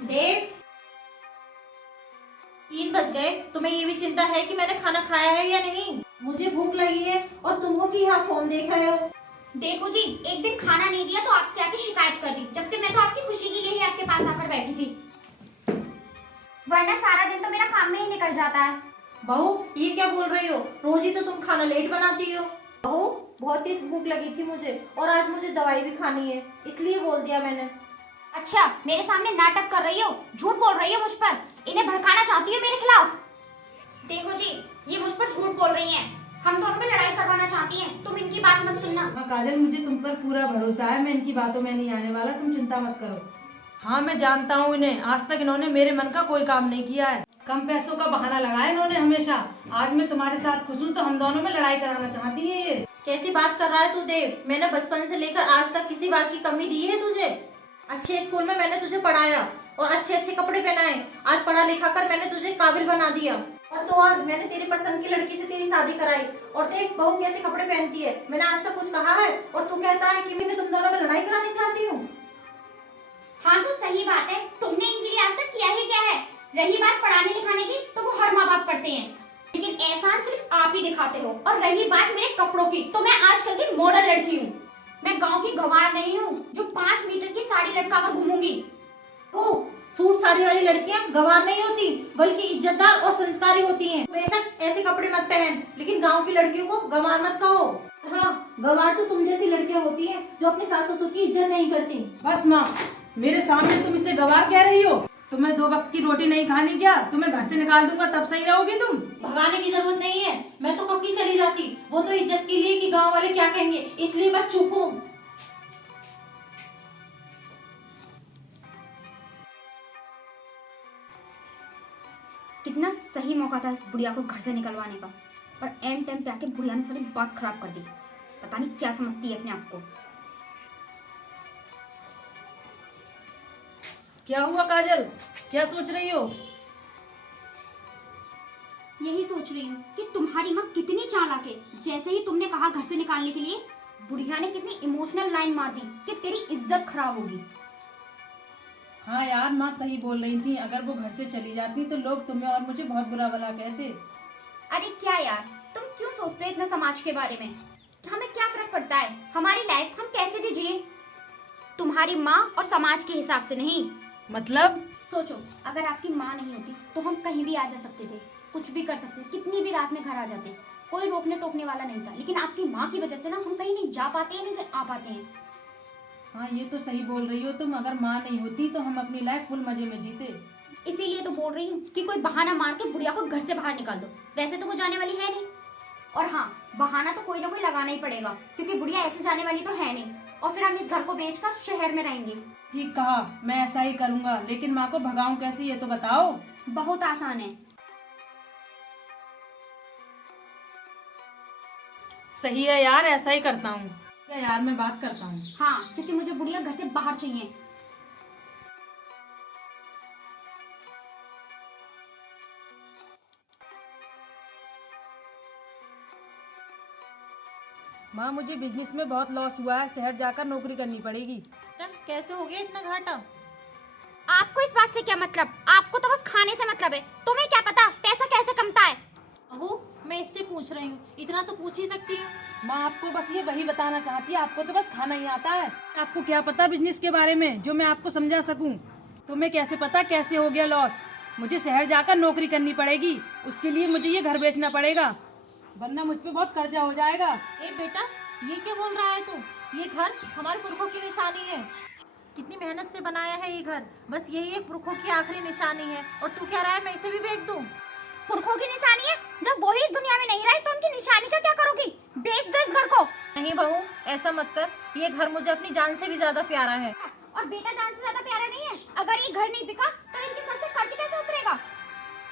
देव, 3 बज गए। तुम्हें ये भी चिंता है कि मैंने खाना खाया है या नहीं? मुझे भूख लगी है और तुम हो कि यहाँ फोन देख रहे हो। देखो जी, एक दिन खाना नहीं दिया तो आपसे आके शिकायत कर दी, जबकि मैं तो आपकी खुशी के लिए ही आपके पास आकर बैठी थी। वरना सारा दिन तो मेरा काम में ही निकल जाता है। बहू, ये क्या बोल रही हो? रोज ही तो तुम खाना लेट बनाती हो। बहू, बहुत तेज भूख लगी थी मुझे और आज मुझे दवाई भी खानी है, इसलिए बोल दिया मैंने। अच्छा, मेरे सामने नाटक कर रही हो, झूठ बोल रही हो मुझ पर, इन्हें भड़काना चाहती हो मेरे खिलाफ। देखो जी, ये मुझ पर झूठ बोल रही हैं, हम दोनों में लड़ाई करवाना चाहती हैं। तुम इनकी बात मत सुनना। हाँ काजल, मुझे तुम पर पूरा भरोसा है, मैं इनकी बातों में नहीं आने वाला, तुम चिंता मत करो। हाँ मैं जानता हूँ इन्हें, आज तक इन्होंने मेरे मन का कोई काम नहीं किया है। कम पैसों का बहाना लगाया इन्होंने हमेशा। आज मैं तुम्हारे साथ खुश हूँ तो हम दोनों में लड़ाई कराना चाहती है ये। कैसी बात कर रहा है तू देव? मैंने बचपन से लेकर आज तक किसी बात की कमी दी है तुझे? अच्छे स्कूल में मैंने तुझे पढ़ाया और अच्छे अच्छे कपड़े पहनाए। आज पढ़ा लिखा कर मैंने तुझे काबिल बना दिया। और तो और मैंने तेरी पसंद की लड़की से तेरी शादी कराई। और देख बहू कैसे कपड़े पहनती है, मैंने आज तक कुछ कहा है? और तू कहता है कि मैं तुम दोनों में लड़ाई करानी चाहती हूँ। हाँ तो सही बात है, तुमने इनके लिए आज तक किया ही क्या है? रही बात पढ़ाने लिखाने की, तो वो हर माँ बाप करते हैं, लेकिन एहसान सिर्फ आप ही दिखाते हो। और रही बात मेरे कपड़ों की, तो मैं आजकल की मॉडल लड़की हूँ। मैं गांव की गंवार नहीं हूँ जो 5 मीटर की साड़ी लटका कर घूमूंगी। ओ, सूट साड़ी वाली लड़कियां गंवार नहीं होती, बल्कि इज्जतदार और संस्कारी होती हैं। बेशक ऐसे कपड़े मत पहन, लेकिन गांव की लड़कियों को गंवार मत कहो। हाँ, गंवार तो तुम जैसी लड़कियां होती हैं जो अपने सास ससुर की इज्जत नहीं करती। बस माँ, मेरे सामने तुम इसे गवार कह रही हो? तुम्हें 2 वक्त की रोटी नहीं खानी क्या? तुम्हें घर से निकाल दूंगा तब सही रहोगी तुम। भगाने की जरूरत नहीं है, मैं तो कब की चली जाती। वो तो इज्जत के लिए कि गांव वाले क्या कहेंगे, इसलिए बस चुप हूँ। कितना सही मौका था इस बुढ़िया को घर से निकलवाने का, पर एंड टाइम पे आके बुढ़िया ने सारी बात खराब कर दी। पता नहीं क्या समझती है अपने आप को। क्या हुआ काजल, क्या सोच रही हो? यही सोच रही हूँ कि तुम्हारी माँ कितनी चालाक है। जैसे ही तुमने कहा घर से निकालने के लिए, बुढ़िया ने कितनी इमोशनल लाइन मार दी कि तेरी इज्जत खराब होगी। हाँ यार, माँ सही बोल रही थी, अगर वो घर से चली जाती तो लोग तुम्हें और मुझे बहुत बुरा भला कहते। अरे क्या यार, तुम क्यों सोचते हो इतना समाज के बारे में? हमें क्या फर्क पड़ता है, हमारी लाइफ हम कैसे भी जिए, तुम्हारी माँ और समाज के हिसाब से नहीं। मतलब? सोचो, अगर आपकी माँ नहीं होती तो हम कहीं भी आ जा सकते थे, कुछ भी कर सकते, कितनी भी रात में घर आ जाते, कोई रोकने टोकने वाला नहीं था। लेकिन आपकी माँ की वजह से ना हम कहीं नहीं जा पाते हैं, नहीं आ पाते हैं। हाँ ये तो सही बोल रही हो तुम, अगर माँ नहीं होती तो हम अपनी लाइफ फुल मजे में जीते। इसीलिए तो बोल रही हूँ कि कोई बहाना मार के बुढ़िया को घर से बाहर निकाल दो। वैसे तो वो जाने वाली है नहीं, और हाँ, बहाना तो कोई ना कोई लगाना ही पड़ेगा, क्योंकि बुढ़िया ऐसे जाने वाली तो है नहीं। और फिर हम इस घर को बेचकर शहर में रहेंगे। ठीक कहा, मैं ऐसा ही करूँगा, लेकिन माँ को भगाऊं कैसे ये तो बताओ। बहुत आसान है। सही है यार, ऐसा ही करता हूँ। क्या यार, मैं बात करता हूँ। हाँ, क्योंकि मुझे बुढ़िया घर से बाहर चाहिए। माँ मुझे बिजनेस में बहुत लॉस हुआ है, शहर जाकर नौकरी करनी पड़ेगी। कैसे हो गया इतना घाटा? आपको इस बात से क्या मतलब? आपको तो बस खाने से मतलब है, तुम्हें क्या पता पैसा कैसे कमता है। अहो, मैं इससे पूछ रही हूँ, इतना तो पूछ ही सकती हूँ। माँ आपको बस ये वही बताना चाहती है, आपको तो बस खाना ही आता है। आपको क्या पता बिजनेस के बारे में जो मैं आपको समझा सकूं? तुम्हें कैसे पता कैसे हो गया लॉस? मुझे शहर जाकर नौकरी करनी पड़ेगी, उसके लिए मुझे ये घर बेचना पड़ेगा, वरना मुझ पे बहुत कर्जा हो जाएगा। ए बेटा, ये क्या बोल रहा है तू? ये घर हमारे पुरखों की निशानी है। कितनी मेहनत से बनाया है ये घर, बस यही एक पुरखों की आखिरी निशानी है। और तू कह रहा है मैं इसे भी बेच दूं? पुरखों की निशानी है, जब वही इस दुनिया में नहीं रहे तो उनकी निशानी का क्या करोगी? बेच दो इस घर को। नहीं बहू, ऐसा मत कर, ये घर मुझे अपनी जान से भी ज्यादा प्यारा है। और बेटा जान से ज्यादा प्यारा नहीं है? अगर ये घर नहीं बिका तो इनके सर से कर्ज कैसे उतरेगा?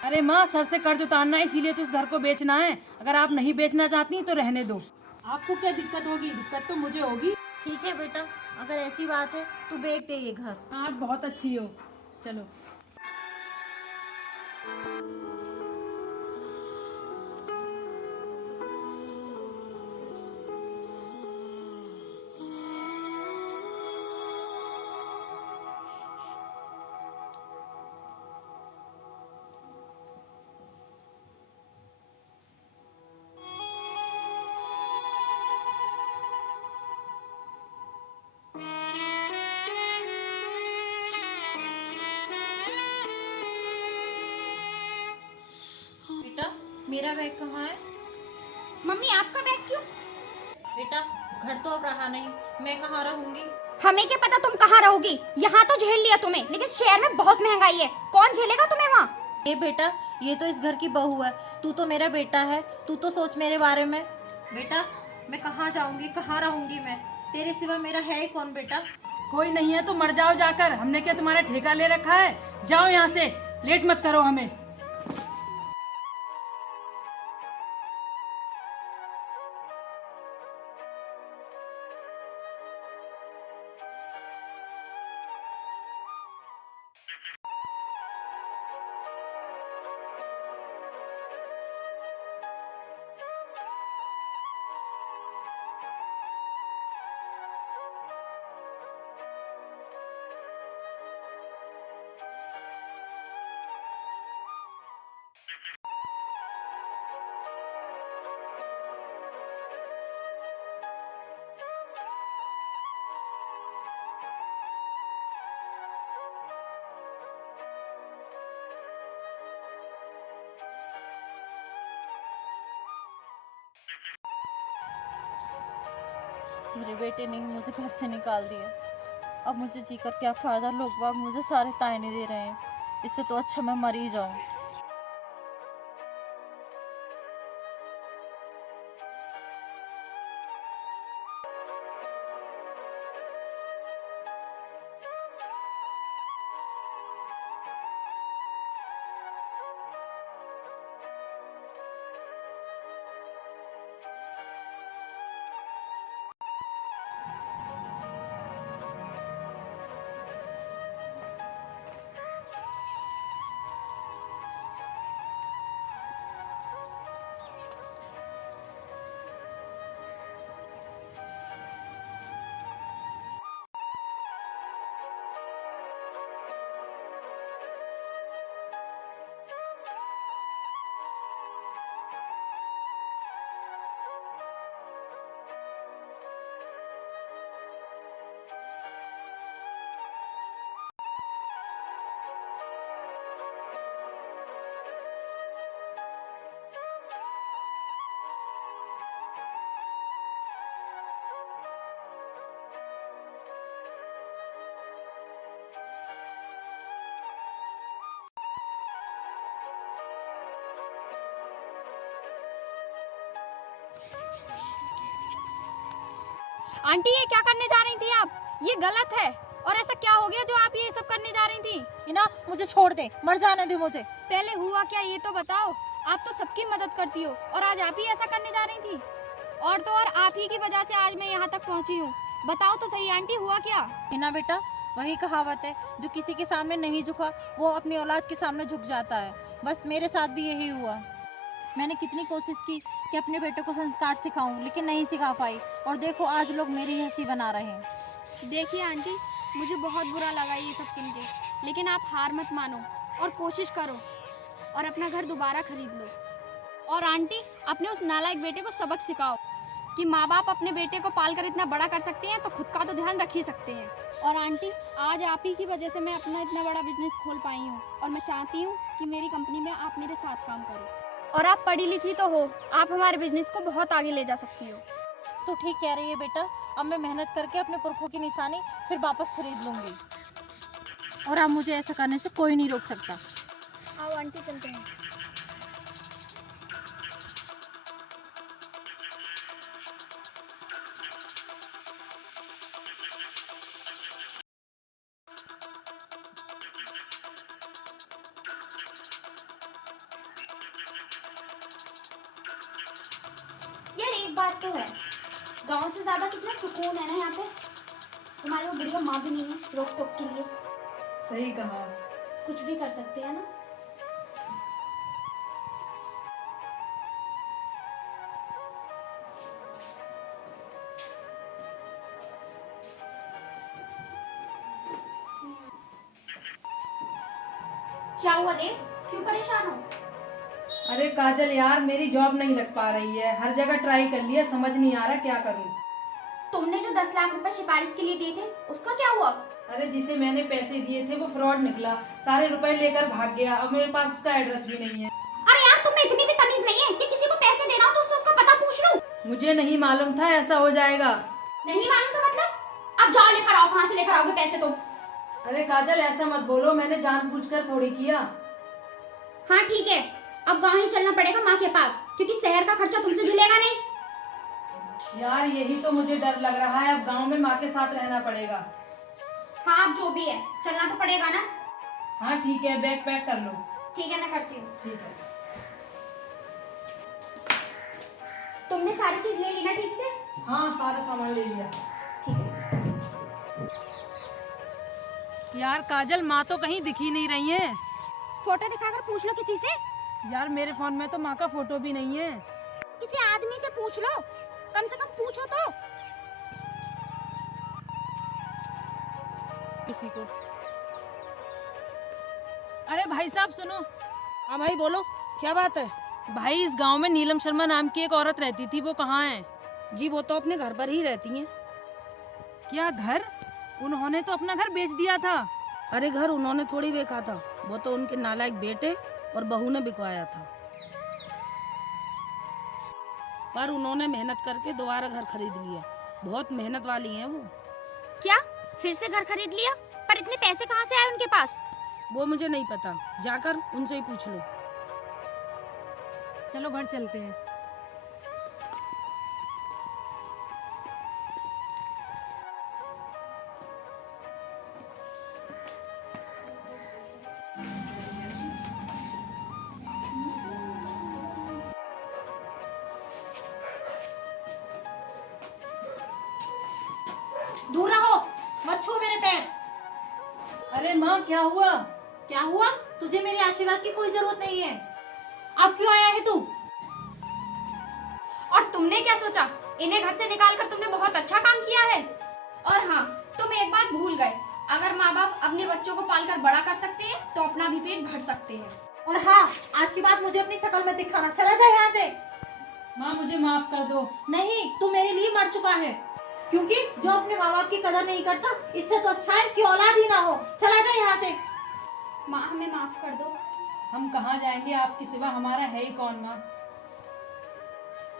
अरे माँ, सर से कर्ज उतारना है, इसीलिए तो इस घर को बेचना है। अगर आप नहीं बेचना चाहती तो रहने दो। आपको क्या दिक्कत होगी? दिक्कत तो मुझे होगी। ठीक है बेटा, अगर ऐसी बात है तू बेच दे ये घर। आप बहुत अच्छी हो, चलो। मेरा बैग कहाँ है? मम्मी आपका बैग क्यों? बेटा घर तो अब रहा नहीं, मैं कहाँ रहूंगी? हमें क्या पता तुम कहाँ रहोगी। यहाँ तो झेल लिया तुम्हें, लेकिन शहर में बहुत महंगाई है, कौन झेलेगा तुम्हें वहाँ। ये बेटा, ये तो इस घर की बहू है, तू तो मेरा बेटा है, तू तो सोच मेरे बारे में। बेटा मैं कहाँ जाऊंगी, कहाँ रहूंगी मैं? तेरे सिवा मेरा है ही कौन बेटा? कोई नहीं है तो मर जाओ जाकर, हमने क्या तुम्हारा ठेका ले रखा है? जाओ यहाँ से, लेट मत करो हमें। मेरे बेटे ने ही मुझे घर से निकाल दिया, अब मुझे जीकर क्या फायदा? लोग बाग मुझे सारे ताने दे रहे हैं, इससे तो अच्छा मैं मर ही जाऊं। आंटी ये क्या करने जा रही थी आप? ये गलत है। और ऐसा क्या हो गया जो आप ये सब करने जा रही थी? हिना मुझे छोड़ दे, मर जाने दे मुझे। पहले हुआ क्या ये तो बताओ। आप तो सबकी मदद करती हो और आज आप ही ऐसा करने जा रही थी। और तो और आप ही की वजह से आज मैं यहाँ तक पहुँची हूँ। बताओ तो सही आंटी, हुआ क्या? हिना बेटा, वही कहावत है, जो किसी के सामने नहीं झुका वो अपनी औलाद के सामने झुक जाता है। बस मेरे साथ भी यही हुआ। मैंने कितनी कोशिश की कि अपने बेटे को संस्कार सिखाऊं, लेकिन नहीं सिखा पाई, और देखो आज लोग मेरी हंसी बना रहे हैं। देखिए आंटी, मुझे बहुत बुरा लगा ये सब सुन के, लेकिन आप हार मत मानो और कोशिश करो और अपना घर दोबारा खरीद लो। और आंटी, अपने उस नालायक बेटे को सबक सिखाओ कि माँ बाप अपने बेटे को पालकर इतना बड़ा कर सकते हैं तो खुद का तो ध्यान रख ही सकते हैं। और आंटी, आज आप ही की वजह से मैं अपना इतना बड़ा बिजनेस खोल पाई हूँ और मैं चाहती हूँ कि मेरी कंपनी में आप मेरे साथ काम करें। और आप पढ़ी लिखी तो हो, आप हमारे बिजनेस को बहुत आगे ले जा सकती हो। तो ठीक कह रही है बेटा, अब मैं मेहनत करके अपने पुरखों की निशानी फिर वापस खरीद लूंगी, और अब मुझे ऐसा करने से कोई नहीं रोक सकता। आओ आंटी, चलते हैं। यार एक बात तो है, गांव से ज्यादा कितना सुकून है ना यहाँ पे। तुम्हारी वो बढ़िया माँ भी नहीं है रोक टोक के लिए। सही कहा। कुछ भी कर सकते हैं ना। क्या हुआ देव, क्यों परेशान हो? अरे काजल यार, मेरी जॉब नहीं लग पा रही है, हर जगह ट्राई कर लिया, समझ नहीं आ रहा क्या करूं। तुमने जो 10 लाख रुपए सिफारिश के लिए दिए थे उसका क्या हुआ? अरे जिसे मैंने पैसे दिए थे वो फ्रॉड निकला, सारे रुपए लेकर भाग गया। अब मेरे पास उसका एड्रेस भी नहीं है। अरे यार, तुम में इतनी भी तमीज नहीं है मुझे नहीं मालूम था ऐसा हो जाएगा। नहीं मालूम तो मतलब? अब जाओ लेकर आओ, कहाँ से लेकर आओगे पैसे तुम? अरे काजल ऐसा मत बोलो, मैंने जानबूझकर थोड़ी किया। हाँ ठीक है, अब गाँव ही चलना पड़ेगा माँ के पास, क्योंकि शहर का खर्चा तुमसे झेलेगा नहीं। यार यही तो मुझे डर लग रहा है, अब गांव में माँ के साथ रहना पड़ेगा। हाँ अब जो भी है, चलना तो पड़ेगा ना। हाँ ठीक है, बैग पैक कर लो। ठीक है, मैं करती हूँ। ठीक है। तुमने सारी चीज ले ली ना ठीक से? हाँ सारा सामान ले लिया। ठीक है। यार काजल, माँ तो कहीं दिख ही नहीं रही है। फोटो दिखाकर पूछ लो किसी से। यार मेरे फोन में तो माँ का फोटो भी नहीं है। किसी आदमी से पूछ लो, कम से कम पूछो तो। किसी को। अरे भाई साहब सुनो। हाँ भाई बोलो, क्या बात है? भाई इस गांव में नीलम शर्मा नाम की एक औरत रहती थी, वो कहाँ है? जी वो तो अपने घर पर ही रहती हैं। क्या घर? उन्होंने तो अपना घर बेच दिया था। अरे घर उन्होंने थोड़ी बेचा था, वो तो उनके नालायक बेटे और बहू ने बिकवाया था। पर उन्होंने मेहनत करके दोबारा घर खरीद लिया। बहुत मेहनत वाली हैं वो। क्या फिर से घर खरीद लिया? पर इतने पैसे कहाँ से आए उनके पास? वो मुझे नहीं पता, जाकर उनसे ही पूछ लो। चलो घर चलते हैं। दूर रहो, मत छू मेरे पैर। अरे माँ क्या हुआ? क्या हुआ? तुझे मेरे आशीर्वाद की कोई जरूरत नहीं है। अब क्यों आया है तू? और तुमने क्या सोचा? इन्हें घर से निकाल कर तुमने बहुत अच्छा काम किया है। और हाँ, तुम एक बात भूल गए, अगर माँ बाप अपने बच्चों को पालकर बड़ा कर सकते हैं तो अपना भी पेट भर सकते हैं। और हाँ, आज की बात मुझे अपनी शक्ल में दिखाना। चला जा यहाँ से। माँ मुझे माफ कर दो। नहीं, तू मेरे लिए मर चुका है। क्योंकि जो अपने माँ बाप की कदर नहीं करता, इससे तो अच्छा है कि औलाद ही ना हो। चला जा यहाँ से। माँ हमें माफ कर दो। हम कहाँ जाएंगे आपके सिवा, हमारा है ही कौन माँ?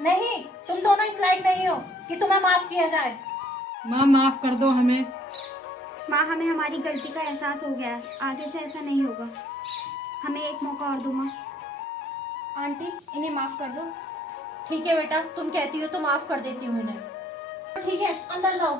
नहीं, तुम दोनों इस लायक नहीं हो कि तुम्हें माफ किया जाए। माँ माफ कर दो हमें। माँ हमें हमारी गलती का एहसास हो गया है, आगे से ऐसा नहीं होगा। हमें एक मौका और दो माँ। आंटी इन्हें माफ कर दो। ठीक है बेटा, तुम कहती हो तो माफ कर देती हूँ इन्हें। ठीक है, अंदर जाओ।